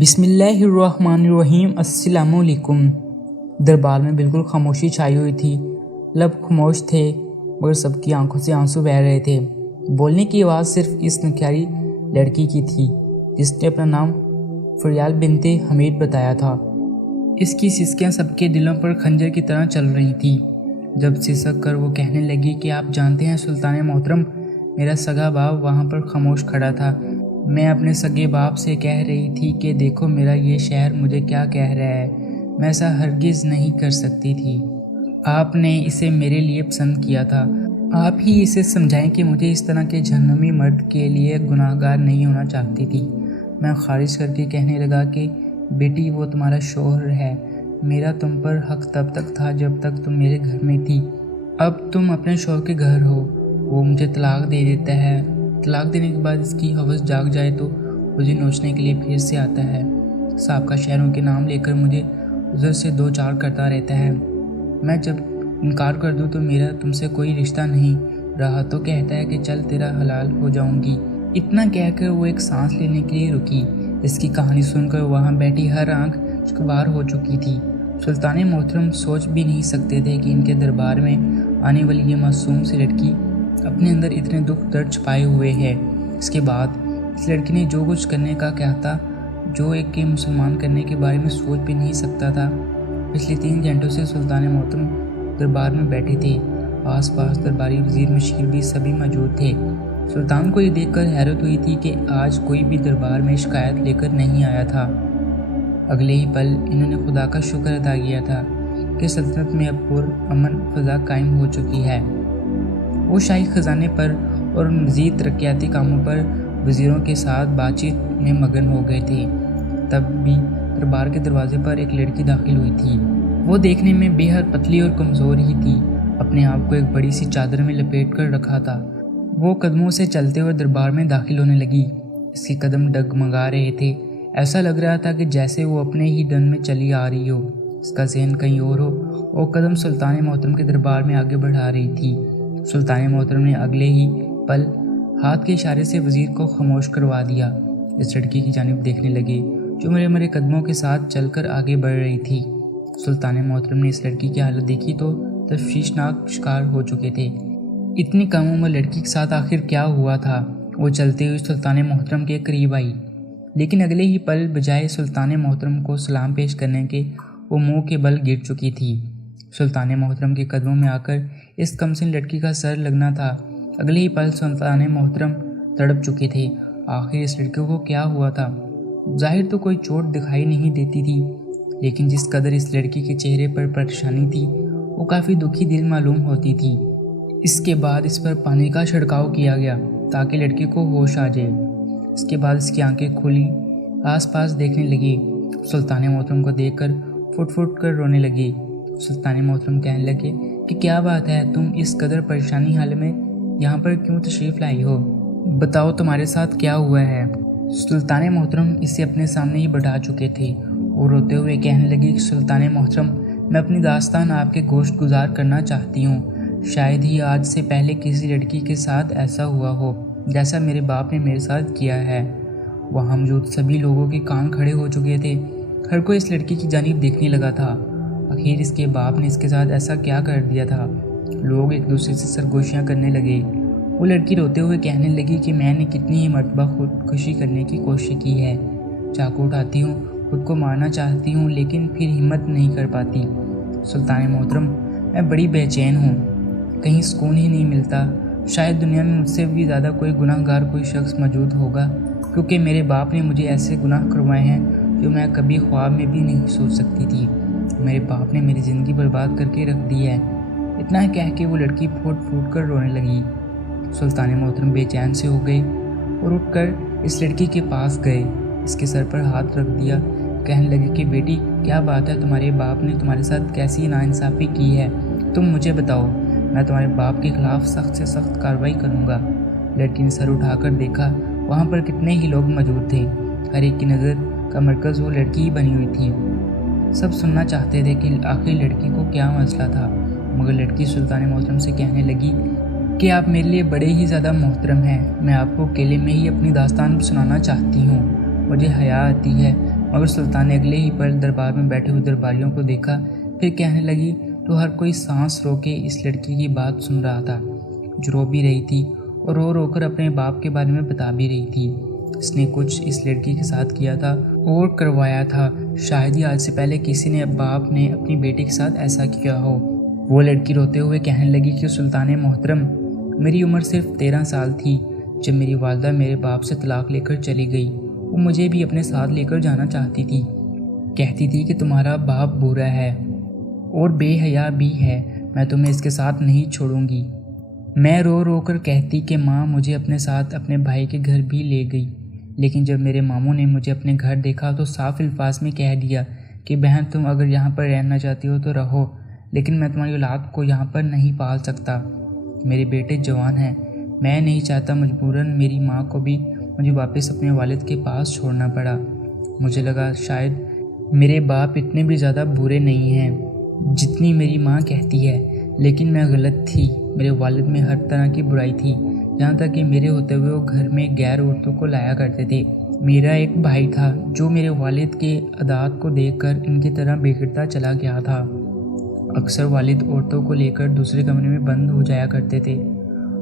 بسم اللہ الرحمن الرحیم۔ السلام علیکم۔ دربار میں بالکل خاموشی چھائی ہوئی تھی۔ لب خاموش تھے مگر سب کی آنکھوں سے آنسو بہہ رہے تھے۔ بولنے کی آواز صرف اس نکھاری لڑکی کی تھی جس نے اپنا نام فریال بنت حمید بتایا تھا۔ اس کی سسکیاں سب کے دلوں پر خنجر کی طرح چل رہی تھیں۔ جب سسک کر وہ کہنے لگی کہ آپ جانتے ہیں سلطان محترم، میرا سگا باپ وہاں پر خاموش کھڑا تھا۔ میں اپنے سگے باپ سے کہہ رہی تھی کہ دیکھو میرا یہ شہر مجھے کیا کہہ رہا ہے، میں ایسا ہرگز نہیں کر سکتی تھی۔ آپ نے اسے میرے لیے پسند کیا تھا، آپ ہی اسے سمجھائیں کہ مجھے اس طرح کے جہنمی مرد کے لیے گناہ گار نہیں ہونا چاہتی تھی۔ میں خارج کر کے کہنے لگا کہ بیٹی وہ تمہارا شوہر ہے، میرا تم پر حق تب تک تھا جب تک تم میرے گھر میں تھی، اب تم اپنے شوہر کے گھر ہو، وہ مجھے طلاق دے دیتا ہے۔ طلاق دینے کے بعد اس کی ہوس جاگ جائے تو مجھے نوچنے کے لیے پھر سے آتا ہے، سابقہ شہروں کے نام لے کر مجھے ادھر سے دو چار کرتا رہتا ہے۔ میں جب انکار کر دوں تو میرا تم سے کوئی رشتہ نہیں رہا تو کہتا ہے کہ چل تیرا حلال ہو جاؤں گی۔ اتنا کہہ کر وہ ایک سانس لینے کے لیے رکی۔ اس کی کہانی سن کر وہاں بیٹھی ہر آنکھ شکوار ہو چکی تھی۔ سلطان محترم سوچ بھی نہیں سکتے تھے کہ ان کے دربار میں آنے والی یہ معصوم سی لڑکی اپنے اندر اتنے دکھ درد چھپائے ہوئے ہے۔ اس کے بعد اس لڑکی نے جو کچھ کرنے کا کہا تھا، جو ایک کے مسلمان کرنے کے بارے میں سوچ بھی نہیں سکتا تھا۔ پچھلے 3 گھنٹوں سے سلطان محترم دربار میں بیٹھے تھے، آس پاس درباری وزیر مشیر بھی سبھی موجود تھے۔ سلطان کو یہ دیکھ کر حیرت ہوئی تھی کہ آج کوئی بھی دربار میں شکایت لے کر نہیں آیا تھا۔ اگلے ہی پل انہوں نے خدا کا شکر ادا کیا تھا کہ سلطنت میں اب پرامن فضا قائم ہو چکی ہے۔ وہ شاہی خزانے پر اور مزید ترقیاتی کاموں پر وزیروں کے ساتھ بات چیت میں مگن ہو گئے تھے۔ تب بھی دربار کے دروازے پر ایک لڑکی داخل ہوئی تھی۔ وہ دیکھنے میں بے حد پتلی اور کمزور ہی تھی، اپنے آپ کو ایک بڑی سی چادر میں لپیٹ کر رکھا تھا۔ وہ قدموں سے چلتے ہوئے دربار میں داخل ہونے لگی۔ اس کے قدم ڈگمگا رہے تھے، ایسا لگ رہا تھا کہ جیسے وہ اپنے ہی ڈن میں چلی آ رہی ہو، اس کا ذہن کہیں اور ہو۔ وہ قدم سلطان محترم کے دربار میں آگے بڑھا رہی تھی۔ سلطان محترم نے اگلے ہی پل ہاتھ کے اشارے سے وزیر کو خاموش کروا دیا۔ اس لڑکی کی جانب دیکھنے لگے جو مرے مرے قدموں کے ساتھ چل کر آگے بڑھ رہی تھی۔ سلطان محترم نے اس لڑکی کی حالت دیکھی تو تشویشناک شکار ہو چکے تھے۔ اتنی کم عمر لڑکی کے ساتھ آخر کیا ہوا تھا؟ وہ چلتے ہوئے سلطان محترم کے قریب آئی، لیکن اگلے ہی پل بجائے سلطان محترم کو سلام پیش کرنے کے وہ منہ کے بل گر چکی تھی۔ سلطان محترم کے قدموں میں آ کر اس کمسن لڑکی کا سر لگنا تھا۔ اگلے ہی پل سلطان محترم تڑپ چکے تھے۔ آخر اس لڑکی کو کیا ہوا تھا؟ ظاہر تو کوئی چوٹ دکھائی نہیں دیتی تھی، لیکن جس قدر اس لڑکی کے چہرے پر پریشانی تھی وہ کافی دکھی دل معلوم ہوتی تھی۔ اس کے بعد اس پر پانی کا چھڑکاؤ کیا گیا تاکہ لڑکی کو ہوش آ جائے۔ اس کے بعد اس کی آنکھیں کھلی، آس پاس دیکھنے لگی۔ سلطان محترم کو دیکھ کر پھٹ پھٹ کر رونے لگی۔ سلطان محترم کہنے لگے کہ کیا بات ہے، تم اس قدر پریشانی حال میں یہاں پر کیوں تشریف لائی ہو؟ بتاؤ تمہارے ساتھ کیا ہوا ہے؟ سلطان محترم اسے اپنے سامنے ہی بٹھا چکے تھے۔ وہ روتے ہوئے کہنے لگی کہ سلطان محترم، میں اپنی داستان آپ کے گوشت گزار کرنا چاہتی ہوں۔ شاید ہی آج سے پہلے کسی لڑکی کے ساتھ ایسا ہوا ہو جیسا میرے باپ نے میرے ساتھ کیا ہے۔ وہاں موجود سبھی لوگوں کے کان کھڑے ہو چکے تھے، ہر کوئی اس لڑکی کی جانب دیکھنے لگا تھا۔ آخر اس کے باپ نے اس کے ساتھ ایسا کیا کر دیا تھا؟ لوگ ایک دوسرے سے سرگوشیاں کرنے لگے۔ وہ لڑکی روتے ہوئے کہنے لگی کہ میں نے کتنی ہی مرتبہ خودکشی کرنے کی کوشش کی ہے، چاقو اٹھاتی ہوں، خود کو مارنا چاہتی ہوں، لیکن پھر ہمت نہیں کر پاتی۔ سلطان محترم، میں بڑی بے چین ہوں، کہیں سکون ہی نہیں ملتا۔ شاید دنیا میں مجھ سے بھی زیادہ کوئی گناہ گار کوئی شخص موجود ہوگا، کیونکہ میرے باپ نے مجھے ایسے گناہ کروائے ہیں جو میں کبھی خواب میں بھی نہیں سوچ سکتی تھی۔ میرے باپ نے میری زندگی برباد کر کے رکھ دی ہے۔ اتنا کہہ کے وہ لڑکی پھوٹ پھوٹ کر رونے لگی۔ سلطان محترم بے چین سے ہو گئے اور اٹھ کر اس لڑکی کے پاس گئے، اس کے سر پر ہاتھ رکھ دیا، کہنے لگے کہ بیٹی کیا بات ہے، تمہارے باپ نے تمہارے ساتھ کیسی ناانصافی کی ہے، تم مجھے بتاؤ، میں تمہارے باپ کے خلاف سخت سے سخت کارروائی کروں گا۔ لڑکی نے سر اٹھا کر دیکھا، وہاں پر کتنے ہی لوگ موجود تھے، ہر ایک کی نظر کا مرکز وہ لڑکی ہی بنی ہوئی تھی۔ سب سننا چاہتے تھے کہ آخر لڑکی کو کیا مسئلہ تھا، مگر لڑکی سلطان محترم سے کہنے لگی کہ آپ میرے لیے بڑے ہی زیادہ محترم ہیں، میں آپ کو اکیلے میں ہی اپنی داستان سنانا چاہتی ہوں۔ مجھے حیا آتی ہے مگر سلطان نے اگلے ہی پل دربار میں بیٹھے ہوئے درباریوں کو دیکھا، پھر کہنے لگی تو ہر کوئی سانس رو کے اس لڑکی کی بات سن رہا تھا جو رو بھی رہی تھی اور رو رو کر اپنے باپ کے بارے میں بتا بھی رہی تھی۔ اس نے کچھ اس لڑکی کے ساتھ کیا تھا اور کروایا تھا، شاید ہی آج سے پہلے کسی نے باپ نے اپنی بیٹی کے ساتھ ایسا کیا ہو۔ وہ لڑکی روتے ہوئے کہنے لگی کہ سلطان محترم، میری عمر صرف 13 سال تھی جب میری والدہ میرے باپ سے طلاق لے کر چلی گئی۔ وہ مجھے بھی اپنے ساتھ لے کر جانا چاہتی تھی، کہتی تھی کہ تمہارا باپ برا ہے اور بے حیا بھی ہے، میں تمہیں اس کے ساتھ نہیں چھوڑوں گی۔ میں رو رو کر کہتی کہ ماں مجھے اپنے ساتھ اپنے بھائی کے گھر بھی لے گئی، لیکن جب میرے ماموں نے مجھے اپنے گھر دیکھا تو صاف الفاظ میں کہہ دیا کہ بہن تم اگر یہاں پر رہنا چاہتی ہو تو رہو، لیکن میں تمہاری اولاد کو یہاں پر نہیں پال سکتا۔ میرے بیٹے جوان ہیں، میں نہیں چاہتا مجبوراً میری ماں کو بھی مجھے واپس اپنے والد کے پاس چھوڑنا پڑا۔ مجھے لگا شاید میرے باپ اتنے بھی زیادہ برے نہیں ہیں جتنی میری ماں کہتی ہے، لیکن میں غلط تھی۔ میرے والد میں ہر طرح کی برائی تھی، یہاں تک کہ میرے ہوتے ہوئے وہ گھر میں غیر عورتوں کو لایا کرتے تھے۔ میرا ایک بھائی تھا جو میرے والد کے عادات کو دیکھ کر ان کی طرح بگڑتا چلا گیا تھا۔ اکثر والد عورتوں کو لے کر دوسرے کمرے میں بند ہو جایا کرتے تھے۔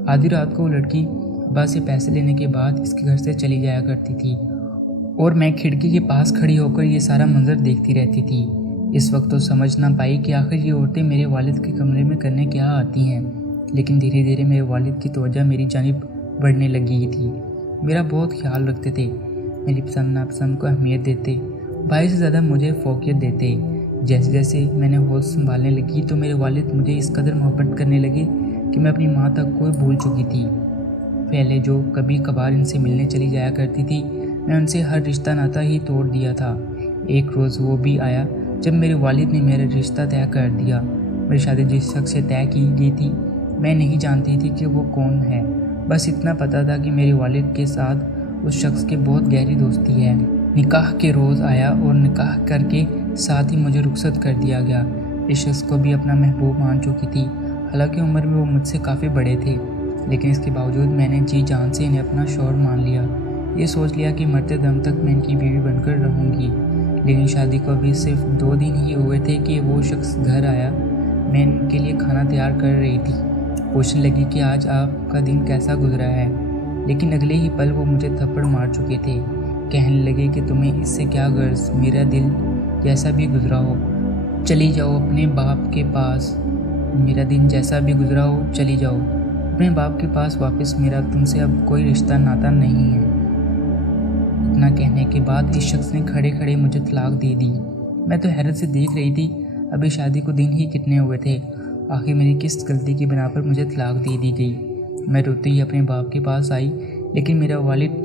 آدھی رات کو وہ لڑکی ابا سے پیسے لینے کے بعد اس کے گھر سے چلی جایا کرتی تھی اور میں کھڑکی کے پاس کھڑی ہو کر یہ سارا منظر دیکھتی رہتی تھی۔ اس وقت تو سمجھ نہ پائی کہ آخر یہ عورتیں میرے والد کے کمرے میں کرنے کیا آتی ہیں، لیکن دھیرے دھیرے میرے والد کی توجہ میری جانب بڑھنے لگی تھی۔ میرا بہت خیال رکھتے تھے، میری پسند ناپسند کو اہمیت دیتے، بھائی سے زیادہ مجھے فوقیت دیتے۔ جیسے جیسے میں نے ہوش سنبھالنے لگی تو میرے والد مجھے اس قدر محبت کرنے لگے کہ میں اپنی ماں تک کو بھول چکی تھی۔ پہلے جو کبھی کبھار ان سے ملنے چلی جایا کرتی تھی، میں ان سے ہر رشتہ ناتا ہی توڑ دیا تھا۔ ایک روز وہ بھی آیا جب میرے والد نے میرا رشتہ طے کر دیا۔ میری شادی جس شخص سے طے کی گئی تھی میں نہیں جانتی تھی کہ وہ کون ہے، بس اتنا پتہ تھا کہ میرے والد کے ساتھ اس شخص کی بہت گہری دوستی ہے۔ نکاح کے روز آیا اور نکاح کر کے ساتھ ہی مجھے رخصت کر دیا گیا۔ اس شخص کو بھی اپنا محبوب مان چکی تھی، حالانکہ عمر میں وہ مجھ سے کافی بڑے تھے، لیکن اس کے باوجود میں نے جی جان سے انہیں اپنا شوہر مان لیا۔ یہ سوچ لیا کہ مرتے دم تک میں ان کی بیوی بن کر رہوں گی۔ لیکن شادی کو ابھی صرف 2 دن ہی ہوئے تھے کہ وہ شخص گھر آیا۔ میں ان کے لیے کھانا تیار کر رہی تھی، پوچھنے لگی کہ آج آپ کا دن کیسا گزرا ہے، لیکن اگلے ہی پل وہ مجھے تھپڑ مار چکے تھے۔ کہنے لگے کہ تمہیں اس سے کیا غرض، میرا دل جیسا بھی گزرا ہو چلی جاؤ اپنے باپ کے پاس، میرا دن جیسا بھی گزرا ہو چلی جاؤ اپنے باپ کے پاس واپس، میرا تم سے اب کوئی رشتہ ناتا نہیں ہے۔ اتنا کہنے کے بعد اس شخص نے کھڑے کھڑے مجھے طلاق دے دی۔ میں تو حیرت سے دیکھ رہی تھی، ابھی شادی کو دن ہی کتنے ہوئے تھے، آخر میری کس غلطی کی بنا پر مجھے طلاق دے دی گئی۔ میں روتی ہی اپنے باپ کے پاس آئی، لیکن میرا والد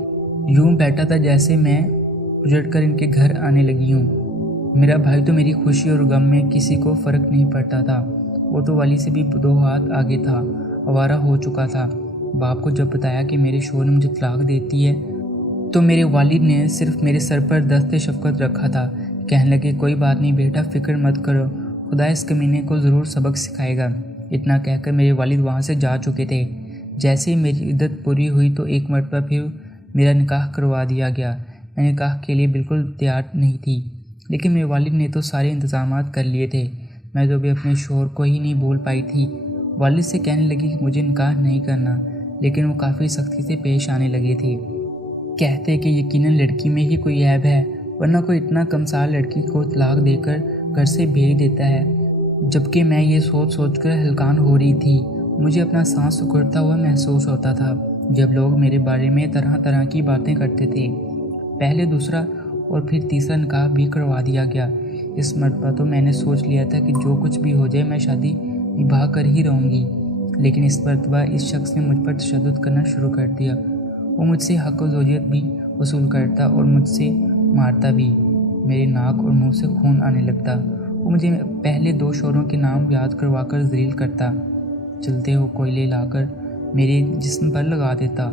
یوں بیٹھا تھا جیسے میں اجڑ کر ان کے گھر آنے لگی ہوں۔ میرا بھائی تو میری خوشی اور غم میں کسی کو فرق نہیں پڑتا تھا، وہ تو والی سے بھی 2 ہاتھ آگے تھا، آوارہ ہو چکا تھا۔ باپ کو جب بتایا کہ میرے شوہر نے مجھے طلاق دیتی ہے تو میرے والد نے صرف میرے سر پر دست شفقت رکھا تھا، کہنے لگے کوئی بات نہیں بیٹا، فکر مت کرو، خدا اس کمینے کو ضرور سبق سکھائے گا۔ اتنا کہہ کر میرے والد وہاں سے جا چکے تھے۔ جیسے ہی میری عدت پوری ہوئی تو ایک مرتبہ پھر میرا نکاح کروا دیا گیا۔ میں نکاح کے لیے بالکل تیار نہیں تھی، لیکن میرے والد نے تو سارے انتظامات کر لیے تھے، میں تو ابھی اپنے شوہر کو ہی نہیں بھول پائی تھی۔ والد سے کہنے لگی کہ مجھے نکاح نہیں کرنا، لیکن وہ کافی سختی سے پیش آنے لگے تھے، کہتے کہ یقیناً لڑکی میں ہی کوئی عیب ہے، ورنہ کوئی اتنا کم سال لڑکی کو طلاق دے کر گھر سے بھیج دیتا ہے۔ جبکہ میں یہ سوچ سوچ کر ہلکان ہو رہی تھی، مجھے اپنا سانس سکڑتا ہوا محسوس ہوتا تھا جب لوگ میرے بارے میں طرح طرح کی باتیں کرتے تھے۔ پہلے دوسرا اور پھر تیسرا نکاح بھی کروا دیا گیا۔ اس مرتبہ تو میں نے سوچ لیا تھا کہ جو کچھ بھی ہو جائے میں شادی نبھا کر ہی رہوں گی، لیکن اس مرتبہ اس شخص نے مجھ پر تشدد کرنا شروع کر دیا۔ وہ مجھ سے حق و زوجیت بھی وصول کرتا اور مجھ سے مارتا بھی، میرے ناک اور منہ سے خون آنے لگتا۔ وہ مجھے پہلے 2 شوہروں کے نام یاد کروا کر ذلیل کرتا، چلتے ہو کوئلے لا کر میرے جسم پر لگا دیتا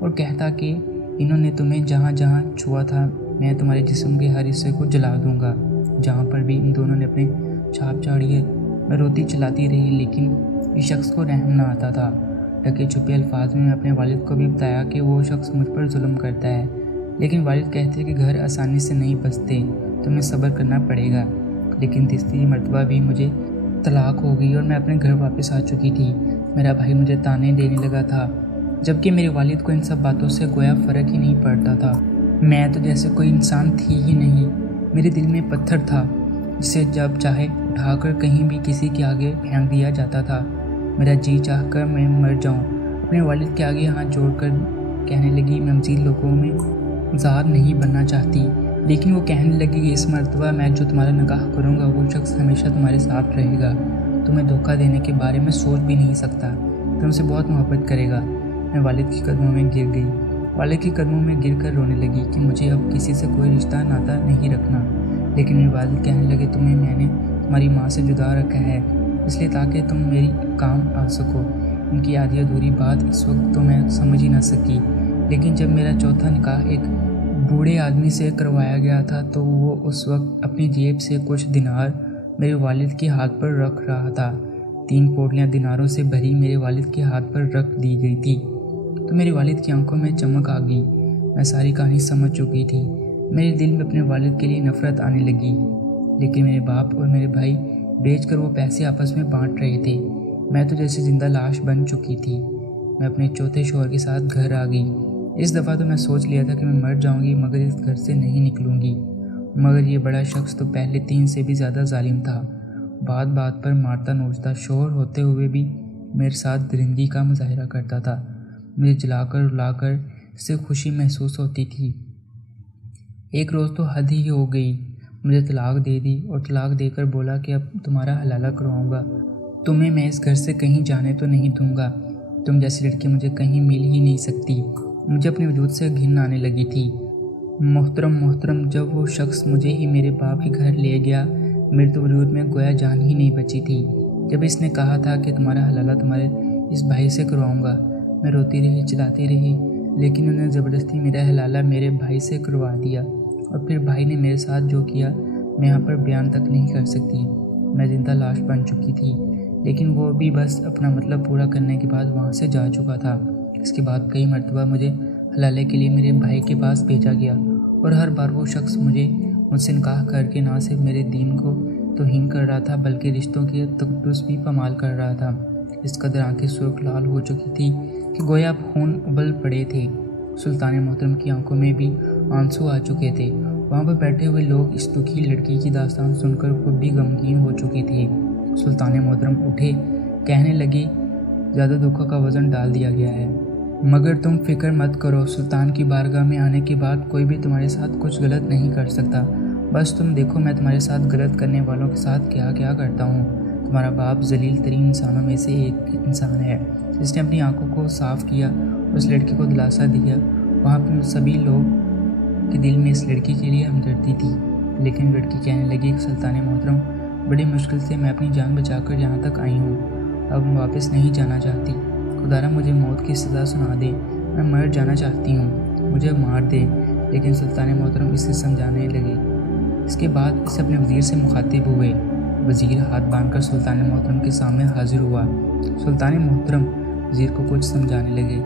اور کہتا کہ انہوں نے تمہیں جہاں جہاں چھوا تھا میں تمہارے جسم کے ہر حصے کو جلا دوں گا، جہاں پر بھی ان دونوں نے اپنے چھاپ چھاڑی ہے۔ میں روتی چلاتی رہی، لیکن اس شخص کو رحم نہ آتا تھا۔ ڈھکے چھپے الفاظ میں اپنے والد کو بھی بتایا کہ وہ شخص مجھ پر ظلم کرتا ہے، لیکن والد کہتے کہ گھر آسانی سے نہیں بستے، تمہیں صبر کرنا پڑے گا۔ لیکن تیسری مرتبہ بھی مجھے طلاق ہو گئی اور میں اپنے گھر واپس آ چکی تھی۔ میرا بھائی مجھے تانے دینے لگا تھا، جبکہ میرے والد کو ان سب باتوں سے گویا فرق ہی نہیں پڑتا تھا۔ میں تو جیسے کوئی انسان تھی ہی نہیں، میرے دل میں پتھر تھا جسے جب چاہے اٹھا کر کہیں بھی کسی کے آگے پھینک دیا جاتا تھا۔ میرا جی چاہ کر میں مر جاؤں۔ اپنے والد کے آگے ہاتھ جوڑ کر کہنے لگی میں مزید لوگوں میں زار نہیں بننا چاہتی، لیکن وہ کہنے لگی کہ اس مرتبہ میں جو تمہارا نکاح کروں گا وہ شخص ہمیشہ تمہارے ساتھ رہے گا، تمہیں دھوکہ دینے کے بارے میں سوچ بھی نہیں سکتا، تم سے بہت محبت کرے گا۔ میں والد کے قدموں میں گر گئی، والد کے قدموں میں گر کر رونے لگی کہ مجھے اب کسی سے کوئی رشتہ ناتا نہیں رکھنا۔ لیکن میرے والد کہنے لگے تمہیں میں نے تمہاری ماں سے جدا رکھا ہے اس لیے تاکہ تم میری کام آ سکو۔ ان کی آدھی ادھوری بات اس وقت تو میں سمجھ ہی نہ سکی، لیکن جب میرا چوتھا نکاح ایک بوڑھے آدمی سے کروایا گیا تھا تو وہ اس وقت اپنی جیب سے کچھ دینار میرے والد کے ہاتھ پر رکھ رہا تھا۔ 3 پوٹلیاں دیناروں سے بھری میرے والد کے ہاتھ پر رکھ دی گئی تھی تو میرے والد کی آنکھوں میں چمک آ گئی۔ میں ساری کہانی سمجھ چکی تھی، میرے دل میں اپنے والد کے لیے نفرت آنے لگی، لیکن میرے باپ اور میرے بھائی بیچ کر وہ پیسے آپس میں بانٹ رہے تھے۔ میں تو جیسے زندہ لاش بن چکی تھی۔ میں اپنے چوتھے شوہر کے ساتھ گھر آ گئی۔ اس دفعہ تو میں سوچ لیا تھا کہ میں مر جاؤں گی مگر اس گھر سے نہیں نکلوں گی، مگر یہ بڑا شخص تو پہلے 3 سے بھی زیادہ ظالم تھا۔ بات بات پر مارتا نوچتا، شوہر ہوتے ہوئے بھی میرے ساتھ درندگی کا مظاہرہ کرتا تھا۔ مجھے جلا کر رلا کر اس سے خوشی محسوس ہوتی تھی۔ ایک روز تو حد ہی ہو گئی، مجھے طلاق دے دی اور طلاق دے کر بولا کہ اب تمہارا حلالہ کرواؤں گا، تمہیں میں اس گھر سے کہیں جانے تو نہیں دوں گا، تم جیسی لڑکی مجھے کہیں مل ہی نہیں سکتی۔ مجھے اپنے وجود سے گھن آنے لگی تھی۔ محترم جب وہ شخص مجھے ہی میرے باپ کے گھر لے گیا، میرے تو وجود میں گویا جان ہی نہیں بچی تھی۔ جب اس نے کہا تھا کہ تمہارا حلالہ تمہارے اس بھائی سے کرواؤں گا، میں روتی رہی، چلاتی رہی، لیکن انہوں نے زبردستی میرا حلالہ میرے بھائی سے کروا دیا، اور پھر بھائی نے میرے ساتھ جو کیا میں یہاں پر بیان تک نہیں کر سکتی۔ میں زندہ لاش بن چکی تھی، لیکن وہ بھی بس اپنا مطلب پورا کرنے کے بعد وہاں سے جا چکا تھا۔ اس کے بعد کئی مرتبہ مجھے حلالے کے لیے میرے بھائی کے پاس بھیجا گیا، اور ہر بار وہ شخص مجھ سے نکاح کر کے نہ صرف میرے دین کو توہین کر رہا تھا بلکہ رشتوں کے تقدس بھی پامال کر رہا تھا۔ اس قدر آنکھیں سرخ لال ہو چکی تھی کہ گویا اب خون ابل پڑے تھے۔ سلطان محترم کی آنکھوں میں بھی آنسو آ چکے تھے۔ وہاں پر بیٹھے ہوئے لوگ اس دکھی لڑکی کی داستان سن کر خود بھی غمگین ہو چکے تھے۔ سلطان محترم اٹھے، کہنے لگے زیادہ دکھوں کا وزن ڈال دیا گیا ہے، مگر تم فکر مت کرو، سلطان کی بارگاہ میں آنے کے بعد کوئی بھی تمہارے ساتھ کچھ غلط نہیں کر سکتا۔ بس تم دیکھو میں تمہارے ساتھ غلط کرنے والوں کے ساتھ کیا کیا کرتا ہوں۔ تمہارا باپ ذلیل ترین انسانوں میں سے ایک انسان ہے، جس نے اپنی آنکھوں کو صاف کیا اور اس لڑکی کو دلاسا دیا۔ وہاں پر سبھی لوگ کے دل میں اس لڑکی کے لیے ہمدردی تھی، لیکن لڑکی کہنے لگی کہ سلطان محترم بڑی مشکل سے میں اپنی جان بچا کر یہاں تک آئی ہوں، اب میں واپس نہیں جانا چاہتی، خدا مجھے موت کی سزا سنا دے، میں مر جانا چاہتی ہوں، مجھے مار دے۔ لیکن سلطان محترم اسے سمجھانے لگے۔ اس کے بعد اسے اپنے وزیر سے مخاطب ہوئے۔ وزیر ہاتھ باندھ کر سلطان محترم کے سامنے حاضر ہوا۔ سلطان محترم وزیر کو کچھ سمجھانے لگے،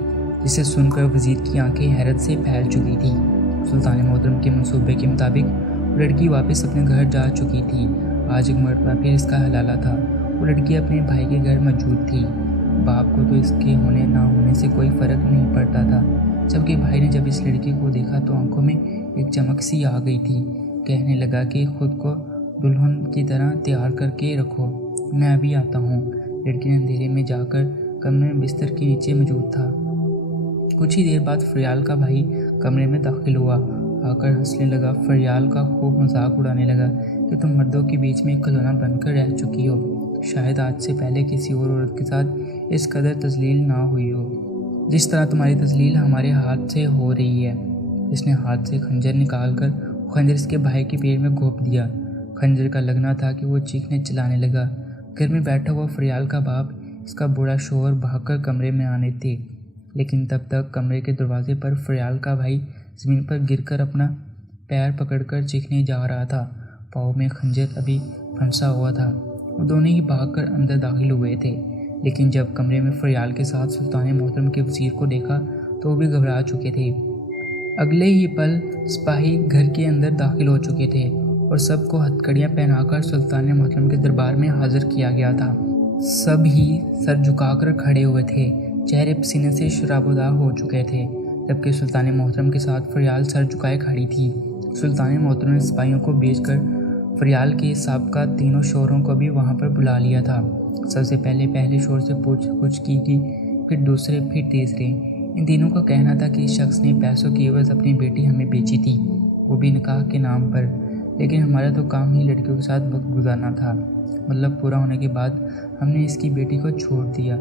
جسے سن کر وزیر کی آنکھیں حیرت سے پھیل چکی تھیں۔ سلطان محترم کے منصوبے کے مطابق وہ لڑکی واپس اپنے گھر جا چکی تھی۔ آج ایک مرتبہ پھر اس کا حلالہ تھا۔ وہ لڑکی اپنے بھائی کے گھر موجود تھی۔ باپ کو تو اس کے ہونے نہ ہونے سے کوئی فرق نہیں پڑتا تھا، جبکہ بھائی نے جب اس لڑکی کو دیکھا تو آنکھوں میں ایک چمک سی آ گئی تھی۔ کہنے لگا کہ خود کو دلہن کی طرح تیار کر کے رکھو، میں ابھی آتا ہوں۔ لڑکی نے اندھیرے میں جا کر کمرے میں بستر کے نیچے موجود تھا۔ کچھ ہی دیر بعد فریال کا بھائی کمرے میں داخل ہوا، آ کر ہنسنے لگا۔ فریال کا خوب مذاق اڑانے لگا کہ تم مردوں کے بیچ میں ایک کھلونا بن کر رہ چکی ہو، شاید آج سے پہلے کسی اور عورت کے ساتھ اس قدر تذلیل نہ ہوئی ہو جس طرح تمہاری تذلیل ہمارے ہاتھ سے ہو رہی ہے۔ اس نے ہاتھ سے خنجر نکال کر خنجر اس کے بھائی کے پیر میں گھونپ دیا۔ خنجر کا لگنا تھا کہ وہ چیخنے چلانے لگا۔ گھر میں بیٹھا ہوا فریال کا باپ، اس کا بوڑھا شوہر بھاگ کر کمرے میں آنے تھے، لیکن تب تک کمرے کے دروازے پر فریال کا بھائی زمین پر گر کر اپنا پیر پکڑ کر چیخنے جا رہا تھا۔ پاؤں میں خنجر ابھی پھنسا ہوا تھا۔ وہ دونوں ہی بھاگ کر اندر داخل ہوئے تھے، لیکن جب کمرے میں فریال کے ساتھ سلطان محترم کے وزیر کو دیکھا تو وہ بھی گھبرا چکے تھے۔ اگلے ہی پل سپاہی گھر کے اندر داخل ہو چکے تھے اور سب کو ہتھکڑیاں پہنا کر سلطان محترم کے دربار میں حاضر کیا گیا تھا۔ سب ہی سر جھکا کر کھڑے ہوئے تھے، چہرے پسینے سے شرابودار ہو چکے تھے، جبکہ سلطان محترم کے ساتھ فریال سر جھکائے کھڑی تھی۔ سلطان محترم نے سپاہیوں کو بھیج کر فریال کے سابقہ تینوں شوہروں کو بھی وہاں پر بلا لیا تھا۔ سب سے پہلے شوہر سے پوچھ گچھ کی گئی، پھر دوسرے، پھر تیسرے۔ ان تینوں کا کہنا تھا کہ اس شخص نے پیسوں کی عوض اپنی بیٹی ہمیں بیچی تھی، وہ بھی نکاح کے نام پر، لیکن ہمارا تو کام ہی لڑکیوں کے ساتھ وقت گزارنا تھا، مطلب پورا ہونے کے بعد ہم نے اس کی بیٹی کو چھوڑ دیا۔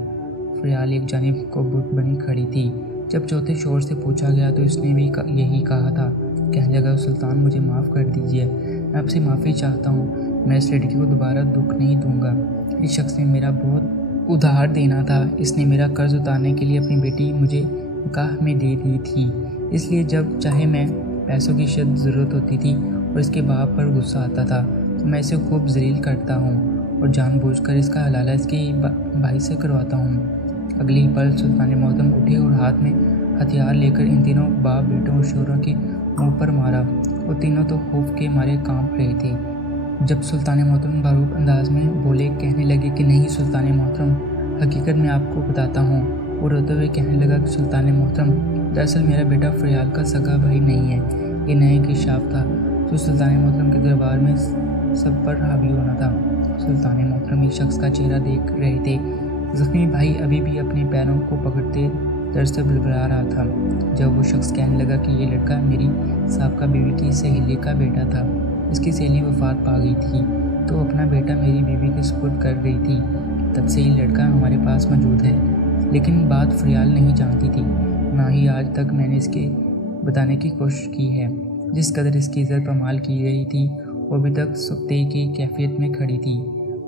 فریال ایک جانب کو بت بنی کھڑی تھی۔ جب چوتھے شوہر سے پوچھا گیا تو اس نے بھی یہی کہا تھا۔ کہنے لگا، سلطان مجھے معاف کر دیجیے، میں آپ سے معافی چاہتا ہوں، میں اس لڑکی کو دوبارہ دکھ نہیں دوں گا۔ اس شخص نے میرا بہت ادھار دینا تھا، اس نے میرا قرض اتارنے کے لیے اپنی بیٹی مجھے نکاح میں دے دی تھی، اس لیے جب چاہے میں پیسوں کی شدید ضرورت ہوتی تھی اور اس کے باپ پر غصہ آتا تھا تو میں اسے خوب ذلیل کرتا ہوں اور جان بوجھ کر اس کا حلالہ اس کے بھائی سے کرواتا ہوں۔ اگلی ہی پل سلطان محترم اٹھے اور ہاتھ میں ہتھیار لے کر ان تینوں باپ بیٹوں اور شوہروں کے منہ پر مارا۔ وہ تینوں تو خوف کے مارے کانپ رہے تھے۔ جب سلطان محترم باروک انداز میں بولے، کہنے لگے کہ نہیں سلطان محترم، حقیقت میں آپ کو بتاتا ہوں۔ وہ روتے ہوئے کہنے لگا کہ سلطان محترم، دراصل میرا بیٹا فریال کا سگا بھائی نہیں ہے، یہ نیا انکشاف تھا جو سلطان محترم کے دربار میں سب پر حاوی ہونا تھا۔ سلطان محترم ایک شخص کا چہرہ دیکھ رہے تھے، زخمی بھائی ابھی بھی اپنے پیروں کو پکڑتے درد سے بلبلا رہا تھا۔ جب وہ شخص کہنے لگا کہ یہ لڑکا میری سابقہ بیوی کی سہیلی کا بیٹا تھا، اس کی سہیلی وفات پا گئی تھی تو اپنا بیٹا میری بیوی کے سپرد کر گئی تھی، تب سے یہ لڑکا ہمارے پاس موجود ہے، لیکن بات فریال نہیں جانتی تھی، نہ ہی آج تک میں نے اس کے بتانے کی کوشش کی ہے۔ جس قدر اس کی عزت پامال کی گئی تھی وہ ابھی تک سکتے کی کیفیت میں کھڑی تھی،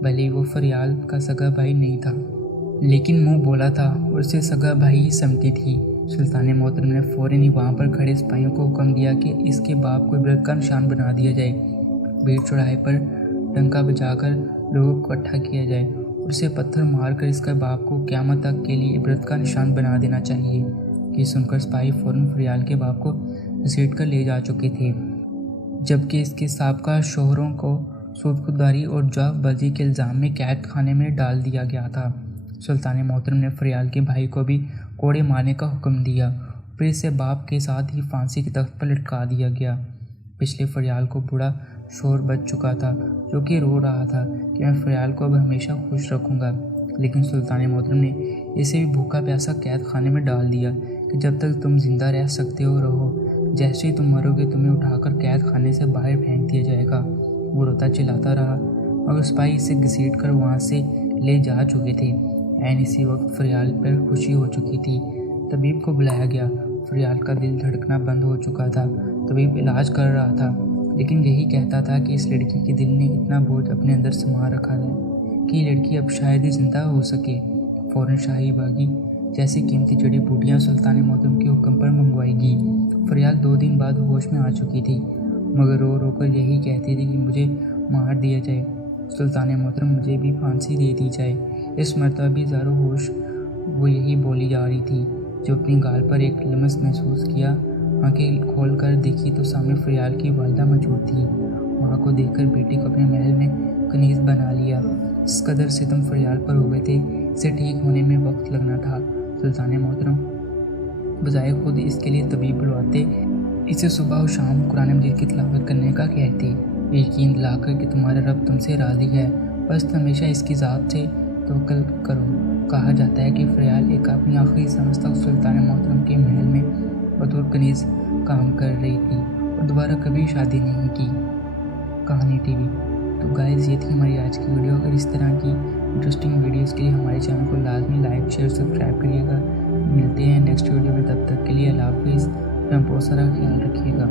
بھلے وہ فریال کا سگا بھائی نہیں تھا، لیکن منہ بولا تھا اور اسے سگا بھائی ہی سمجھتی تھی۔ سلطان محترم نے فوراً ہی وہاں پر کھڑے سپاہیوں کو حکم دیا کہ اس کے باپ کو عبرت کا نشان بنا دیا جائے، بھیڑ چوراہے پر ڈنکا بجا کر لوگوں کو اکٹھا کیا جائے اور اسے پتھر مار کر اس کے باپ کو قیامت تک کے لیے عبرت کا نشان بنا دینا چاہیے۔ یہ سن کر سپاہی فوراً فریال کے باپ کو گھسیٹ کر لے جا چکے تھے، جبکہ اس کے سابقہ شوہروں کو سود خودداری اور جعف بازی کے الزام میں قید خانے میں ڈال دیا گیا تھا۔ سلطان محترم نے فریال کے بھائی کو بھی کوڑے مارنے کا حکم دیا، پھر اسے باپ کے ساتھ ہی پھانسی کے تخت پر لٹکا دیا گیا۔ پچھلے فریال کو بوڑھا شوہر بچ چکا تھا جو کہ رو رہا تھا کہ میں فریال کو اب ہمیشہ خوش رکھوں گا، لیکن سلطان محترم نے اسے بھی بھوکا پیاسا قید خانے میں ڈال دیا کہ جب تک تم زندہ رہ سکتے ہو رہو، جیسے ہی تم مرو گے تمہیں اٹھا کر قید خانے سے باہر پھینک دیا جائے گا۔ وہ روتا چلاتا رہا مگر سپاہی اسے گھسیٹ کر وہاں سے لے جا چکے تھے۔ عین اسی وقت فریال پر خوشی ہو چکی تھی۔ طبیب کو بلایا گیا۔ فریال کا دل دھڑکنا بند ہو چکا تھا۔ طبیب علاج کر رہا تھا، لیکن یہی کہتا تھا کہ اس لڑکی کے دل نے اتنا بوجھ اپنے اندر سما رکھا ہے کہ یہ لڑکی اب شاید ہی زندہ ہو سکے۔ فوراً شاہی باغی جیسی قیمتی جڑی بوٹیاں سلطان محترم کے حکم پر منگوائی گئی۔ فریال 2 دن بعد ہوش میں آ چکی تھی، مگر رو رو کر یہی کہتی تھی کہ مجھے مار دیا جائے، سلطان محترم مجھے بھی پھانسی دے دی جائے۔ اس مرتبہ بھی زارو ہوش وہ یہی بولی جا رہی تھی۔ جب اپنی گال پر ایک لمس محسوس کیا، آنکھیں کھول کر دیکھی تو سامنے فریال کی والدہ موجود تھی۔ ماں کو دیکھ کر بیٹی کو اپنے محل میں کنیز بنا لیا۔ اس قدر ستم فریال پر ہوئے تھے، اسے ٹھیک ہونے میں وقت لگنا تھا۔ سلطان محترم بجائے خود اس کے لیے طبیب بلواتے، اسے صبح و شام قرآن مجید کی تلاوت کرنے کا کہتے، یقین دلا کر کہ تمہارا رب تم سے راضی ہے، بس ہمیشہ اس کی ذات سے توکل کرو۔ کہا جاتا ہے کہ فریال ایک اپنی آخری سانس تک سلطان محترم کے محل میں بطور کنیز کام کر رہی تھی اور دوبارہ کبھی شادی نہیں کی۔ کہانی ٹی وی۔ تو گائز، یہ تھی ہماری آج کی ویڈیو۔ اگر اس طرح کی انٹرسٹنگ ویڈیوز کے لیے ہمارے چینل کو لازمی لائک، شیئر، سبسکرائب کریے گا۔ ملتے ہیں نیکسٹ ویڈیو میں، تب تک کے لیے اللہ حافظ۔ اپنا بہت سارا خیال رکھیے گا۔